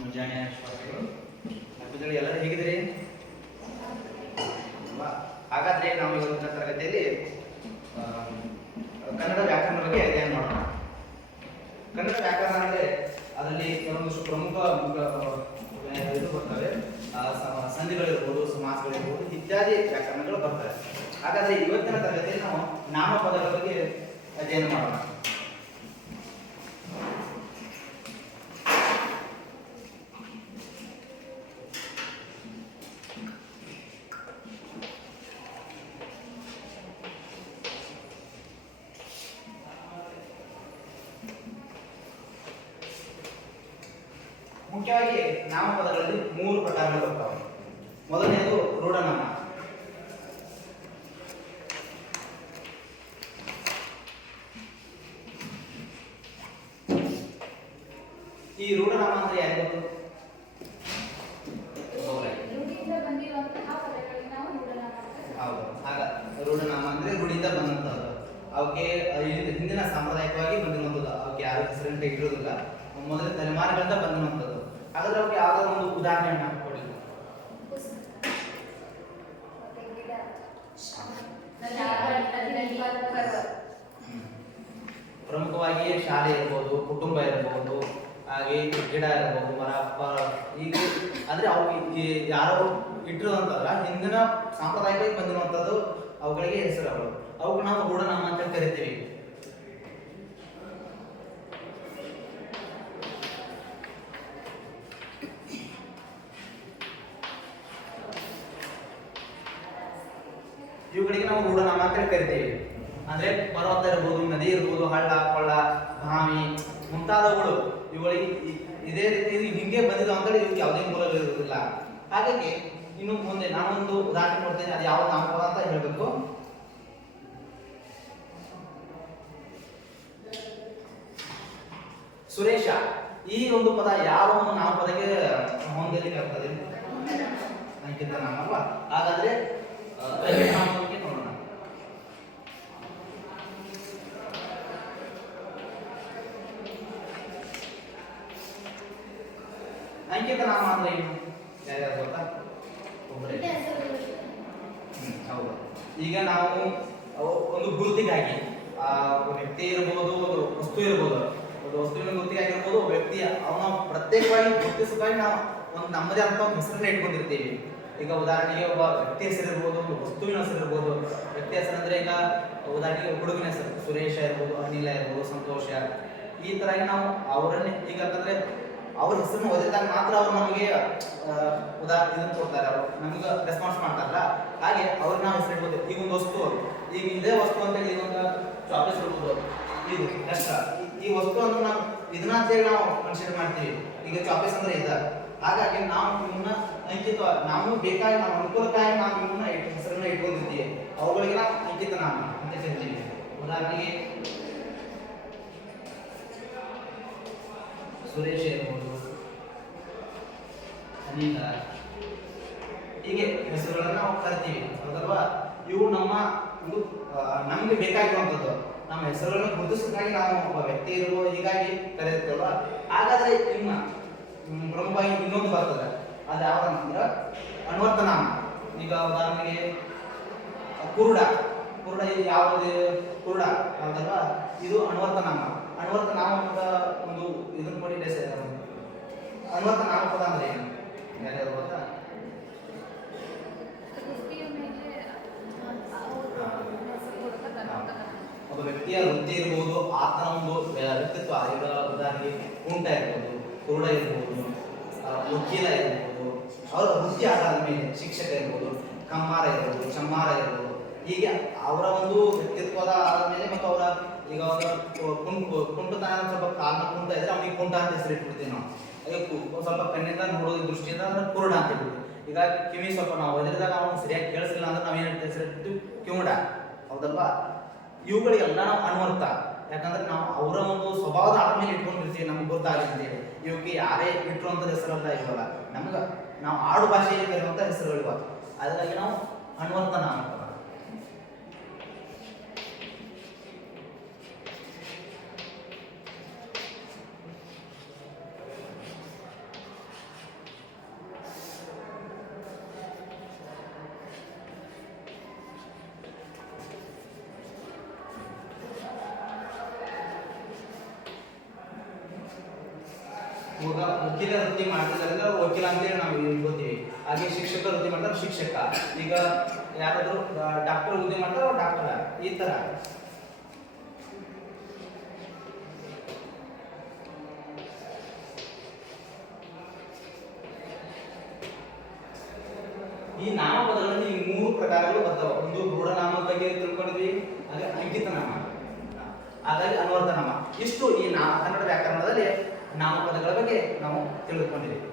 ಮುಂಜಾನೆ ಶುಭಾಶಯಗಳು. ಎಲ್ಲರೂ ಹೇಗಿದ್ದೀರಿ? ಹಾಗಾದ್ರೆ ನಾವು ಇವತ್ತಿನ ತರಗತಿಯಲ್ಲಿ ಕನ್ನಡ ವ್ಯಾಕರಣ ಬಗ್ಗೆ ಅಧ್ಯಯನ ಮಾಡೋಣ. ಕನ್ನಡ ವ್ಯಾಕರಣ ಅಂದರೆ ಅದರಲ್ಲಿ ಕೆಲವೊಂದಿಷ್ಟು ಪ್ರಮುಖ ಇದು ಬರ್ತವೆ, ಸಂಧಿಗಳಿರ್ಬೋದು, ಸಮಾಸಗಳಿರ್ಬೋದು, ಇತ್ಯಾದಿ ವ್ಯಾಕರಣಗಳು ಬರ್ತವೆ. ಹಾಗಾದ್ರೆ ಇವತ್ತಿನ ತರಗತಿಯಲ್ಲಿ ನಾವು ನಾಮಪದಗಳ ಬಗ್ಗೆ ಅಧ್ಯಯನ ಮಾಡೋಣ. ಮುಖ್ಯವಾಗಿ ನಾಮಪದಗಳಲ್ಲಿ 3 ಪ್ರಕಾರಗಳು ಬರ್ತವೆ. ಮೊದಲನೆಯದು ರೂಢನಾಮ. ಈ ರೂಢನಾಮ ಅಂದ್ರೆ ಯಾರು? ಹೌದು. ಆಗ ರೂಢನಾಮ ಅಂದ್ರೆ ರೂಢಿಯಿಂದ ಬಂದಂತದ್ದು. ಅವಕ್ಕೆ ಹಿಂದಿನ ಸಾಂಪ್ರದಾಯಿಕವಾಗಿ ಬಂದಿರುವಂತದ್ದು. ಅವಕ್ಕೆ ಯಾರು ಹೆಸರಿನ ಇರೋದಿಲ್ಲ, ಮೊದಲ ತಲೆಮಾರುಗಳಿಂದ ಬಂದಿರುವಂತದ್ದು. ಹಾಗಾದ್ರೆ ಅವಕ್ಕೆ ಯಾವ್ದಾದ್ರು ಒಂದು ಉದಾಹರಣೆಯನ್ನ ಕೊಡಿ. ಪ್ರಮುಖವಾಗಿ ಶಾಲೆ ಇರ್ಬೋದು, ಕುಟುಂಬ ಇರ್ಬೋದು, ಹಾಗೆ ಗಿಡ ಇರ್ಬೋದು, ಮರ ಹೀಗೆ ಅಂದ್ರೆ ಅವು ಯಾರೋ ಇಟ್ಟಿರುವಂತಲ್ಲ, ಹಿಂದಿನ ಸಾಂಪ್ರದಾಯಿಕವಾಗಿ ಬಂದಿರುವಂತದ್ದು ಅವುಗಳಿಗೆ ಹೆಸರುಗಳು. ಅವುಗಳು ನಾವು ರೂಢನಾಮ ಅಂತ ಕರಿತೀವಿ. ಇವುಗಳಿಗೆ ನಾವು ರೂಢನಾಮ ಅಂತ ಕರಿತೀವಿ. ಅಂದ್ರೆ ಪರ್ವತ ಇರ್ಬೋದು, ನದಿ ಇರ್ಬೋದು, ಹಳ್ಳ ಕೊಳ್ಳ, ಬಾವಿ ಮುಂತಾದವುಗಳು ಇವುಗಳಿಗೆ ಇದೇ ರೀತಿ ಹಿಂಗೆ ಬಂದಿದ್ದು ಅಂತೇಳಿ ಇವ್ರಿಗೆ ಯಾವುದೇ ಮೂಲಗಳಿರುವುದಿಲ್ಲ. ಹಾಗಾಗಿ ಇನ್ನು ಮುಂದೆ ನಾನೊಂದು ಉದಾಹರಣೆ ಕೊಡ್ತೇನೆ. ಅದು ಯಾವ ನಾಮಪದ ಅಂತ ಹೇಳಬೇಕು. ಸುರೇಶ, ಈ ಒಂದು ಪದ ಯಾವ ಒಂದು ನಾಮಪದಕ್ಕೆ ಹೊಂದಲಿಕ್ಕೆ ಆಗ್ತದೆ? ಅಂಕಿತ ನಾಮ ಅಲ್ವಾ? ಹಾಗಾದ್ರೆ ನಾಮಪದಕ್ಕೆ ನೋಡೋಣ. ಅಂಕಿತ ನಾಮ ಅಂದ್ರೆ ಏನು? ಯಾರ್ಯಾರು ಗೊತ್ತಾ? ಹೌದು. ಈಗ ನಾವು ಒಂದು ಗುರುತಿಗಾಗಿ ವ್ಯಕ್ತಿ ಇರ್ಬೋದು, ಒಂದು ವಸ್ತು ಇರ್ಬೋದು, ಒಂದು ವಸ್ತುವಿನ ಗುರುತಿಗಾಗಿರ್ಬೋದು, ವ್ಯಕ್ತಿಯ ಅವನ ಪ್ರತ್ಯೇಕವಾಗಿ ಗುರುತಿಸೋದಾಗಿ ನಾವು ಒಂದು ನಮ್ಮದೇ ಅಂತ ಒಂದು ಹೆಸರನ್ನ ಇಟ್ಕೊಂಡಿರ್ತೀವಿ. ಈಗ ಉದಾಹರಣೆಗೆ ಒಬ್ಬ ವ್ಯಕ್ತಿ ಹೆಸರು ಇರ್ಬೋದು, ಒಂದು ವಸ್ತುವಿನ ಹೆಸರು ಇರ್ಬೋದು. ವ್ಯಕ್ತಿ ಹೆಸರು ಅಂದ್ರೆ ಈಗ ಉದಾಹರಣೆಗೆ ಹುಡುಗನ ಹೆಸರು ಸುರೇಶ ಇರ್ಬೋದು, ಅನಿಲ ಇರ್ಬೋದು, ಸಂತೋಷ. ಈ ತರವಾಗಿ ನಾವು ಅವರನ್ನೇ ಈಗ ಅಂತಂದ್ರೆ ಅವ್ರ ಹೆಸರನ್ನು ಓದಿದಾಗ ಮಾತ್ರ ಅವ್ರು ನಮಗೆ ಇದನ್ನು ಕೊಡ್ತಾರೆ, ಅವರು ನಮ್ಗೆ ರೆಸ್ಪಾನ್ಸ್ ಮಾಡ್ತಾರಲ್ಲ. ಹಾಗೆ ಅವ್ರಿಗೆ ನಾವು ಹೆಸರು ಇಡ್ಬೋದು. ಈಗ ಒಂದು ವಸ್ತು, ಈಗ ಇದೇ ವಸ್ತು ಅಂತ ಹೇಳಿ ಒಂದು ಚಾಕ್ಲೇಟ್ ಇರ್ಬೋದು, ಇದು ಕಷ್ಟ. ಈ ವಸ್ತು ಅಂದ್ರೆ ನಾವು ಇದನ್ನ ಅಂತೇಳಿ ನಾವು ಕನ್ಸಿಡರ್ ಮಾಡ್ತೀವಿ. ಈಗ ಚಾಕ್ಲೇಟ್ಸ್ ಅಂದ್ರೆ ಇದ. ಹಾಗಾಗಿ ನಾವು ಇವನ್ನ ಅಂಕಿತ, ನಾವು ಬೇಕಾಗಿ ನಾವು ಅನುಕೂಲಕ್ಕಾಗಿ ನಾವು ಇವನ್ನ ಹೆಸರನ್ನ ಇಟ್ಕೊಂಡಿರ್ತೀವಿ. ಅವುಗಳಿಗೆ ನಾವು ಅಂಕಿತ ನಾಮ ಅಂತ ಕರಿತೀವಿ. ಉದಾಹರಣೆಗೆ ಸುರೇಶ ಇರ್ಬೋದು, ಅನಿಲ, ಹೀಗೆ ಹೆಸರುಗಳನ್ನ ನಾವು ಕರಿತೀವಿ. ಹೌದಲ್ವಾ? ಇವು ನಮ್ಮ ಒಂದು ನಮ್ಗೆ ಬೇಕಾಗಿರುವಂಥದ್ದು. ನಮ್ಮ ಹೆಸರುಗಳನ್ನು ಗುರುತಿಸೋದಾಗಿ ನಾವು ಒಬ್ಬ ವ್ಯಕ್ತಿ ಇರ್ಬೋದು, ಹೀಗಾಗಿ ಕರೆಯುತ್ತಲ್ವಾ? ಹಾಗಾದ್ರೆ ಇನ್ನ ಪ್ರಮುಖವಾಗಿ ಇನ್ನೊಂದು ಬರ್ತದೆ. ಅದು ಯಾವ್ದಂದ್ರೆ ಅನ್ವರ್ಥ ನಾಮ. ಈಗ ಉದಾಹರಣೆಗೆ ಕುರುಡ. ಕುರುಡ ಇದು ಯಾವುದು? ಕುರುಡ ಹೌದಲ್ವಾ? ಇದು ಅನ್ವರ್ಥ ನಾಮ. ಅನ್ವರ್ಥ ನಾಮ ಅಂತ ಒಂದು ಇದನ್ನ ಕೊಡಿ. ಅನ್ವರ್ಥ ನಾಮಪದ ಅಂದ್ರೆ ಏನು? ಯಾರ್ಯಾರು ಗೊತ್ತಾ? ಒಬ್ಬ ವ್ಯಕ್ತಿಯ ವೃತ್ತಿ ಇರ್ಬೋದು, ಆತನ ಒಂದು ವ್ಯಕ್ತಿತ್ವ. ಈಗ ಉದಾಹರಣೆಗೆ ಕುಂಟ ಇರ್ಬೋದು, ಕುರುಡ ಇರ್ಬೋದು, ವಕೀಲ ಇರ್ಬೋದು, ಅವರ ವೃತ್ತಿ ಆಧಾರದ ಮೇಲೆ ಶಿಕ್ಷಕ ಇರ್ಬೋದು, ಕಮ್ಮಾರ ಇರ್ಬೋದು, ಚಮ್ಮಾರ ಇರ್ಬೋದು. ಹೀಗೆ ಅವರ ಒಂದು ವ್ಯಕ್ತಿತ್ವದ ಆದ ಮೇಲೆ ಮತ್ತು ಅವರ ಈಗ ಕುಂಟತನ ಸ್ವಲ್ಪ ಕಾರಣ ಕುಂಟ ಇದ್ರೆ ಅವನಿಗೆ ಕುಂಟ ಅಂತ ಹೆಸರು ಇಟ್ಬಿಡ್ತೀವಿ ನಾವು. ಹಾಗೆ ಸ್ವಲ್ಪ ಕಣ್ಣಿಂದ ನೋಡೋದು ದೃಷ್ಟಿಯಿಂದ ಅಂದ್ರೆ ಕುರುಡ ಅಂತ ಹೇಳ್ಬಿಡ್ತೀವಿ. ಈಗ ಕಿವಿ ಸ್ವಲ್ಪ ನಾವು ಒದರಿದಾಗ ಅವನು ಸರಿಯಾಗಿ ಕೇಳಿಸಿಲ್ಲ ಅಂದ್ರೆ ನಾವೇನು ಹೆಸರು ಇಟ್ಬಿಟ್ಟು ಕಿವುಡ. ಹೌದಲ್ವಾ? ಇವುಗಳಿಗೆಲ್ಲ ನಾವು ಅನ್ವರ್ಥ. ಯಾಕಂದ್ರೆ ನಾವು ಅವರ ಒಂದು ಸ್ವಭಾವದ ಆದ್ಮೇಲೆ ಇಟ್ಕೊಂಡಿರ್ತೀವಿ, ನಮ್ಗೆ ಗೊತ್ತಾಗಿರ್ತೇವೆ. ಇವಕ್ಕೆ ಯಾರೇ ಇಟ್ಟಿರುವಂಥ ಹೆಸರಲ್ಲ ಇವಲ್ಲ, ನಮ್ಗೆ ನಾವು ಆಡು ಭಾಷೆಯಲ್ಲಿ ಕರೆಯುವಂಥ ಹೆಸರುಗಳು ಇವಾಗ. ಅದಕ್ಕಾಗಿ ನಾವು ಅನ್ವರ್ಥ ನಾಮಪದ. ಇವಾಗ ವಕೀಲ ವೃತ್ತಿ ಮಾಡ್ತಿದ್ದಾರೆ ಅವ್ರು ವಕೀಲ ಅಂತೇಳಿ ನಾವು ಇಟ್ಕೋತೀವಿ. ಹಾಗೆ ಶಿಕ್ಷಕ ವೃತ್ತಿ ಮಾಡ್ತಾರೆ ಶಿಕ್ಷಕ. ಈಗ ಯಾರಾದರೂ ಡಾಕ್ಟರ್ ಹುದ್ದೆ ಮಾಡ್ತಾರೆ ಅವ್ರು ಡಾಕ್ಟರ್. ಈ ತರ ಈ ನಾಮಪದಗಳಲ್ಲಿ ಈ ಮೂರು ಪ್ರಕಾರಗಳು ಬರ್ತಾವೆ. ಒಂದು ರೂಢನಾಮದ ಬಗ್ಗೆ ತಿಳ್ಕೊಂಡಿದ್ವಿ, ಹಾಗೆ ಅಂಕಿತ ನಾಮ, ಹಾಗಾಗಿ ಅನ್ವರ್ಥ ನಾಮ. ಇಷ್ಟು ಈ ಕನ್ನಡ ವ್ಯಾಕರಣದಲ್ಲಿ ನಾಮಪದಗಳ ಬಗ್ಗೆ ನಾವು ತಿಳಿದುಕೊಂಡಿದ್ದೀವಿ.